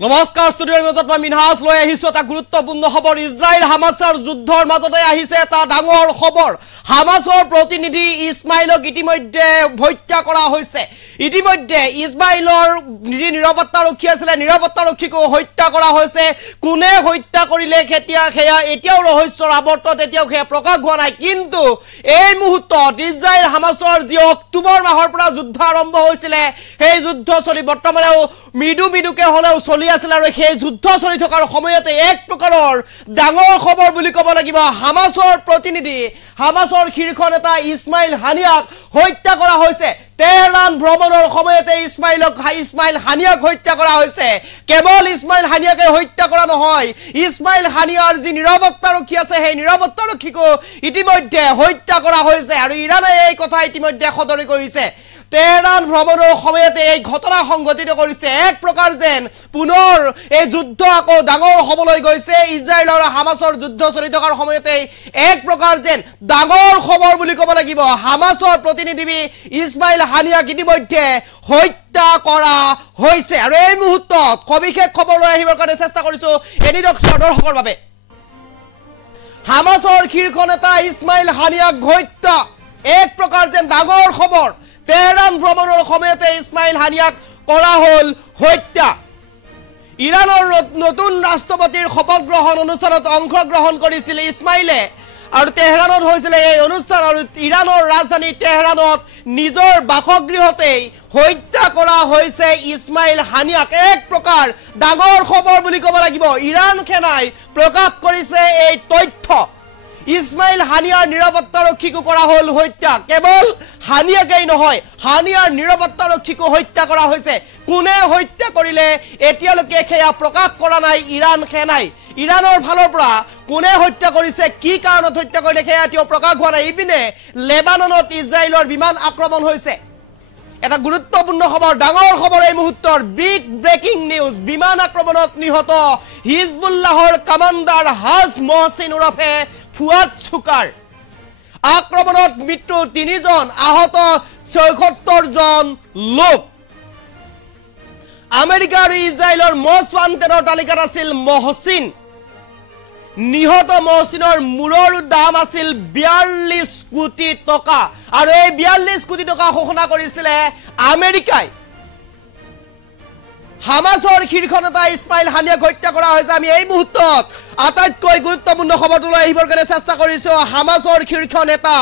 নমস্কাৰ ষ্টুডিঅ'ৰ মাজত মই মিনহাজ লৈ আহিছো এটা গুৰুত্বপূৰ্ণ খবৰ ইজৰাইল হামাছৰ যুদ্ধৰ মাজতে আহিছে এটা ডাঙৰ খবৰ হামাছৰ প্ৰতিনিধি ইছমাইলক ইতিমধ্যে হত্যা কৰা হৈছে ইতিমধ্যে ইছমাইলৰ যি নিৰাপত্তাৰক্ষী আছিল নিৰাপত্তাৰক্ষীকো হত্যা কৰা হৈছে কোনে হত্যা কৰিলে এতিয়াও ৰহস্যৰ আৱৰ্তত এতিয়াও প্ৰকাশ হোৱা নাই কিন্তু এই মুহূৰ্তত ইজৰাইল হামাছৰ যি অক্টোবৰ মাহৰ পৰা যুদ্ধ আৰম্ভ হৈছিল সেই যুদ্ধ চলি বৰ্তমানেও মৃদুকে হলেও চলি আছিল আৰু সেই যুদ্ধ চলি থকাৰ সময়তে এক প্ৰকাৰৰ ডাঙৰ খবৰ বুলি ক'ব লাগিব হামাছৰ প্ৰতিনিধি হামাছৰ শীৰ্ষ নেতা ইছমাইল হানিয়াক হত্যা কৰা হৈছে তেহৰান ভ্ৰমণৰ সময়তে ইছমাইল হানিয়াক হত্যা কৰা হৈছে কেৱল ইছমাইল হানিয়াকে হত্যা কৰা নহয় ইছমাইল হানিয়াৰ যি নিৰাপত্তাৰক্ষী আছে সেই নিৰাপত্তাৰক্ষীকো ইতিমধ্যে হত্যা কৰা হৈছে আৰু ইৰাণে এই কথা ইতিমধ্যে সদৰি কৰিছে তেহৰান ভ্ৰমণৰ সময়তে এই ঘটনা সংঘটিত কৰিছে এক প্ৰকাৰ যেন পুনৰ এই যুদ্ধ আকৌ ডাঙৰ হ'বলৈ গৈছে ইজৰাইল আৰু হামাছৰ যুদ্ধ চলি থকাৰ সময়তে এক প্ৰকাৰ যেন ডাঙৰ খবৰ বুলি ক'ব লাগিব হামাছৰ প্ৰতিনিধি ইছমাইল হানিয়াক ইতিমধ্যে হত্যা কৰা হৈছে আৰু এই মুহূৰ্তত সবিশেষ খবৰ লৈ আহিবৰ কাৰণে চেষ্টা কৰিছো এডিডক্সৰ দৰ্শকৰ বাবে হামাছৰ শীৰ্ষ নেতা ইছমাইল হানিয়াক হত্যা এক প্ৰকাৰ যেন ডাঙৰ খবৰ তেহৰান ভ্ৰমণৰ সময়তে ইছমাইল হানিয়াক কৰা হল হত্যা ইৰাণৰ নতুন ৰাষ্ট্ৰপতিৰ শপত গ্ৰহণ অনুষ্ঠানত অংশগ্ৰহণ কৰিছিল ইছমাইলে আৰু তেহৰানত হৈছিল এই অনুষ্ঠান আৰু ইৰাণৰ ৰাজধানী তেহৰানত নিজৰ বাসগৃহতে হত্যা কৰা হৈছে ইছমাইল হানিয়াক এক প্ৰকাৰ ডাঙৰ খবৰ বুলি ক'ব লাগিব ইৰাণ সেনাই প্ৰকাশ কৰিছে এই তথ্য ইছমাইল হানিয়াৰ নিৰাপত্তাৰক্ষীকো কৰা হল হত্যা কেৱল হানিয়াকেই নহয় হানিয়াৰ নিৰাপত্তাৰক্ষীকো হত্যা কৰা হৈছে কোনে হত্যা কৰিলে এতিয়ালৈকে সেয়া প্ৰকাশ কৰা নাই ইৰাণ সেনাই ইৰাণৰ ফালৰ পৰা কোনে হত্যা কৰিছে কি কাৰণত হত্যা কৰিলে সেয়া এতিয়াও প্ৰকাশ হোৱা নাই ইপিনে লেবাননত ইজৰাইলৰ বিমান আক্ৰমণ হৈছে এটা গুৰুত্বপূৰ্ণ খবৰ ডাঙৰ খবৰ এই মুহূৰ্তৰ বিগ ব্ৰেকিং নিউজ বিমান আক্ৰমণত নিহত হিজবুল্লাহৰ কমাণ্ডাৰ হাজ মহসিন ওৰফে ফুয়াদ চুকাৰ আক্ৰমণত মৃত্যু ৩ জন আহত ৭৬ জন লোক আমেৰিকা আৰু ইজৰাইলৰ মষ্ট ওৱান্টেডৰ তালিকাত আছিল মহসিন নিহত মহসিনৰ মূৰৰ দাম আছিল ৪২ কোটি টকা আৰু এই ৪২ কোটি টকা ঘোষণা কৰিছিল আমেৰিকাই হামাছৰ শীৰ্ষ নেতা ইছমাইল হানিয়াক হত্যা কৰা হৈছে আমি এই মুহূৰ্তত আটাইতকৈ গুৰুত্বপূৰ্ণ খবৰটো লৈ আহিবৰ কাৰণে চেষ্টা কৰিছো হামাছৰ শীৰ্ষ নেতা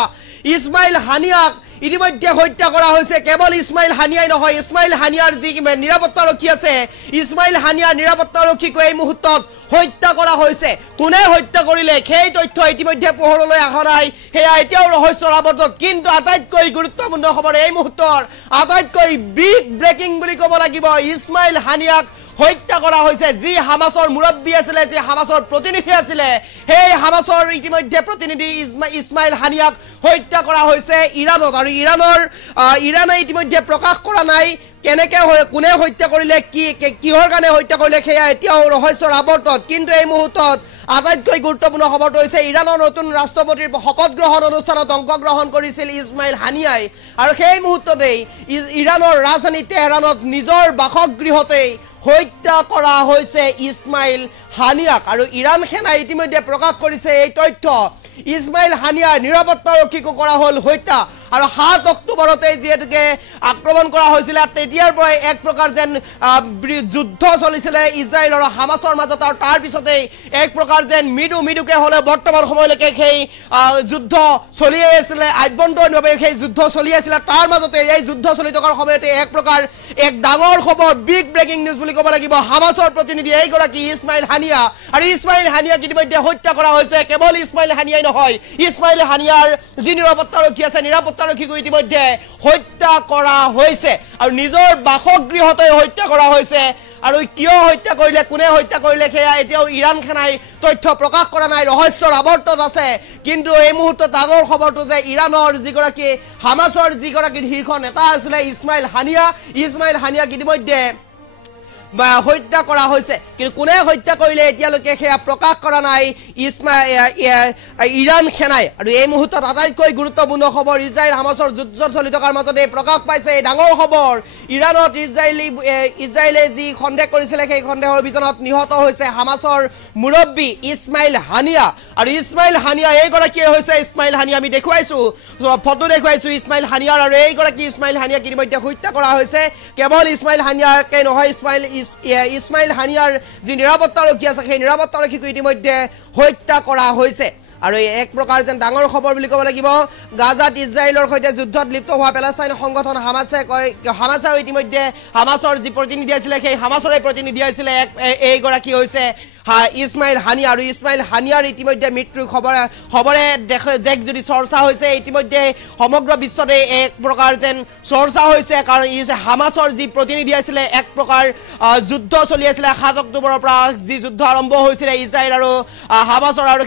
ইছমাইল হানিয়াক ইতিমধ্যে হত্যা কৰা হৈছে কেৱল ইছমাইল হানিয়াই নহয় ইছমাইল হানিয়াৰ যি নিৰাপত্তাৰক্ষী আছে ইছমাইল হানিয়াৰ নিৰাপত্তাৰক্ষীকো এই মুহূৰ্তত হত্যা কৰা হৈছে কোনে হত্যা কৰিলে সেই তথ্য ইতিমধ্যে পোহৰলৈ অহা নাই সেয়া এতিয়াও ৰহস্যৰ আৱৰ্তত কিন্তু আটাইতকৈ গুৰুত্বপূৰ্ণ খবৰ এই মুহূৰ্তৰ আটাইতকৈ বিগ ব্ৰেকিং বুলি ক'ব লাগিব ইছমাইল হানিয়াক হত্যা কৰা হৈছে যি হামাছৰ মুৰব্বী আছিল যি হামাছৰ প্ৰতিনিধি আছিল সেই হামাছৰ ইতিমধ্যে প্ৰতিনিধি ইছমাইল হানিয়াক হত্যা কৰা হৈছে ইৰাণত আৰু ইৰাণে ইতিমধ্যে প্ৰকাশ কৰা নাই কেনেকে কোনে হত্যা কৰিলে কিহৰ কাৰণে হত্যা কৰিলে সেয়া এতিয়াও ৰহস্যৰ আৱৰ্তত কিন্তু এই মুহূৰ্তত আটাইতকৈ গুৰুত্বপূৰ্ণ খবৰটো হৈছে ইৰাণৰ নতুন ৰাষ্ট্ৰপতিৰ শপত গ্ৰহণ অনুষ্ঠানত অংশগ্ৰহণ কৰিছিল ইছমাইল হানিয়াই আৰু সেই মুহূৰ্ততেই ইৰাণৰ ৰাজধানী তেহৰানত নিজৰ বাসগৃহতে হত্যা কৰা হৈছে ইছমাইল হানিয়াক আৰু ইৰাণ সেনাই ইতিমধ্যে প্ৰকাশ কৰিছে এই তথ্য ইছমাইল হানিয়াৰ নিৰাপত্তাৰক্ষীকো কৰা হল হত্যা আৰু ৭ অক্টোবৰতে যিহেতুকে আক্ৰমণ কৰা হৈছিল তেতিয়াৰ পৰাই এক প্ৰকাৰ যেন যুদ্ধ চলিছিল ইজৰাইল আৰু হামাছৰ মাজত আৰু তাৰ পিছতেই এক প্ৰকাৰ যেন মৃদুকে হলে বৰ্তমান সময়লৈকে সেই যুদ্ধ চলিয়ে আছিল আভ্যন্তৰীণভাৱে সেই যুদ্ধ চলি আছিল তাৰ মাজতে এই যুদ্ধ চলি থকাৰ সময়তে এক প্ৰকাৰ এক ডাঙৰ খবৰ বিগ ব্ৰেকিং নিউজ বুলি ক'ব লাগিব হামাছৰ প্ৰতিনিধি এইগৰাকী ইছমাইল হানিয়া আৰু ইছমাইল হানিয়াক ইতিমধ্যে হত্যা কৰা হৈছে কেৱল ইছমাইল হানিয়াই নহয় ইছমাইল হানিয়াৰ যি নিৰাপত্তাৰক্ষী আছে নিৰাপত্তাৰক্ষীকো ইতিমধ্যে হত্যা কৰা হৈছে আৰু নিজৰ বাসগৃহতে হত্যা কৰা হৈছে আৰু কিয় হত্যা কৰিলে কোনে হত্যা কৰিলে সেয়া এতিয়াও ইৰাণ সেনাই তথ্য প্ৰকাশ কৰা নাই ৰহস্যৰ আৱৰ্তত আছে কিন্তু এই মুহূৰ্তত ডাঙৰ খবৰটো যে ইৰাণৰ যিগৰাকী হামাছৰ যিগৰাকী শীৰ্ষ নেতা আছিলে ইছমাইল হানিয়াক ইতিমধ্যে হত্যা কৰা হৈছে কিন্তু কোনে হত্যা কৰিলে এতিয়ালৈকে সেয়া প্ৰকাশ কৰা নাই ইৰাণ সেনাই আৰু এই মুহূৰ্তত আটাইতকৈ গুৰুত্বপূৰ্ণ খবৰ ইজৰাইল হামাছৰ যুদ্ধ চলি থকাৰ মাজতে প্ৰকাশ পাইছে এই ডাঙৰ খবৰ ইৰাণত ইজৰাইলে যি সন্দেহ কৰিছিলে সেই সন্দেহৰ অভিযানত নিহত হৈছে হামাছৰ মুৰব্বী ইছমাইল হানিয়া আৰু ইছমাইল হানিয়া এইগৰাকীয়ে হৈছে ইছমাইল হানিয়া আমি দেখুৱাইছো ফটো দেখুৱাইছো ইছমাইল হানিয়াৰ আৰু এইগৰাকী ইছমাইল হানিয়া ইতিমধ্যে হত্যা কৰা হৈছে কেৱল ইছমাইল হানিয়াকে নহয় ইছমাইল হানিয়াৰ যি নিৰাপত্তাৰক্ষী আছে সেই নিৰাপত্তাৰক্ষীকো ইতিমধ্যে হত্যা কৰা হৈছে আৰু এক প্ৰকাৰ যেন ডাঙৰ খবৰ বুলি ক'ব লাগিব গাজাত ইজৰাইলৰ সৈতে যুদ্ধত লিপ্ত হোৱা পেলেষ্টাইন সংগঠন হামাছে ইতিমধ্যে হামাছৰ যি প্ৰতিনিধি আছিলে সেই হামাছৰে প্ৰতিনিধি আছিলে এইগৰাকী হৈছে ইছমাইল হানিয়া আৰু ইছমাইল হানিয়াৰ ইতিমধ্যে মৃত্যুৰ খবৰে দেশ যদি চৰ্চা হৈছে ইতিমধ্যে সমগ্ৰ বিশ্বতে এক প্ৰকাৰ যেন চৰ্চা হৈছে কাৰণ হামাছৰ যি প্ৰতিনিধি আছিলে এক প্ৰকাৰ যুদ্ধ চলি আছিলে 7 অক্টোবৰৰ পৰা যি যুদ্ধ আৰম্ভ হৈছিলে ইজৰাইল আৰু হামাছৰ আৰু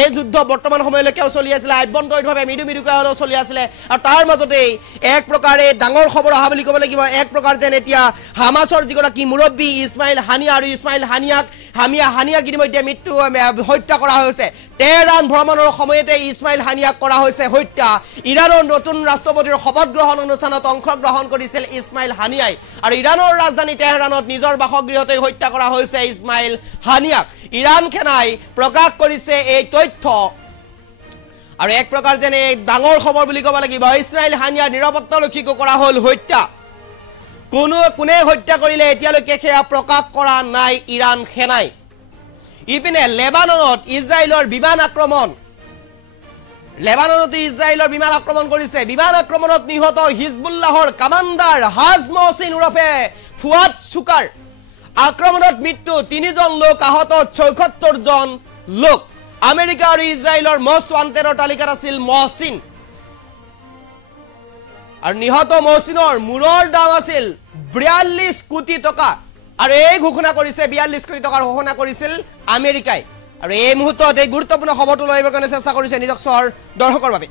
এই যুদ্ধ বৰ্তমান সময়লৈকেও চলি আছিলে আভ্যন্তৰীণভাৱে মৃদুকৈ হ'লেও চলি আছিলে আৰু তাৰ মাজতেই এক প্ৰকাৰে ডাঙৰ খবৰ অহা বুলি ক'ব লাগিব এক প্ৰকাৰ যেন এতিয়া হামাছৰ যিগৰাকী মুৰব্বী ইছমাইল হানিয়া আৰু ইছমাইল হানিয়াক ইতিমধ্যে মৃত্যু হত্যা কৰা হৈছে তেহৰান ভ্ৰমণৰ সময়তে ইছমাইল হানিয়াক কৰা হৈছে হত্যা ইৰাণৰ নতুন ৰাষ্ট্ৰপতিৰ শপত গ্ৰহণ অনুষ্ঠানত অংশগ্ৰহণ কৰিছিল ইছমাইল হানিয়াই আৰু ইৰাণৰ ৰাজধানী তেহৰানত নিজৰ বাসগৃহতে হত্যা কৰা হৈছে ইছমাইল হানিয়াক ইৰাণ সেনাই প্ৰকাশ কৰিছে এই তথ্য আৰু এক প্ৰকাৰ যেনে ডাঙৰ খবৰ বুলি ক'ব লাগিব ইছমাইল হানিয়াৰ নিৰাপত্তাৰক্ষীকো কৰা হ'ল হত্যা কোনে হত্যা কৰিলে এতিয়ালৈকে সেয়া প্ৰকাশ কৰা নাই ইৰাণ সেনাই ইপিনে লেবাননত ইজৰাইলৰ বিমান আক্ৰমণ কৰিছে বিমান আক্ৰমণত নিহত হিজবুল্লাহৰ কমাণ্ডাৰ হাজ মহচিন ওৰফে ফুৱাদ চুকাৰ আক্ৰমণত মৃত্যু 3 জন লোক আহত 76 জন লোক আমেৰিকা আৰু ইজৰাইলৰ মষ্ট ৱান্টেডৰ তালিকাত আছিল মহচিন আৰু নিহত মহচিনৰ মূৰৰ দাম আছিল 42 কোটি টকা আৰু এই ঘোষণা কৰিছে 42 কোটি টকাৰ ঘোষণা কৰিছিল আমেৰিকাই আৰু এই মুহূৰ্তত এই গুৰুত্বপূৰ্ণ খবৰটো লৈ আহিবৰ কাৰণে চেষ্টা কৰিছে নিৰক্ষৰ দৰ্শকৰ বাবে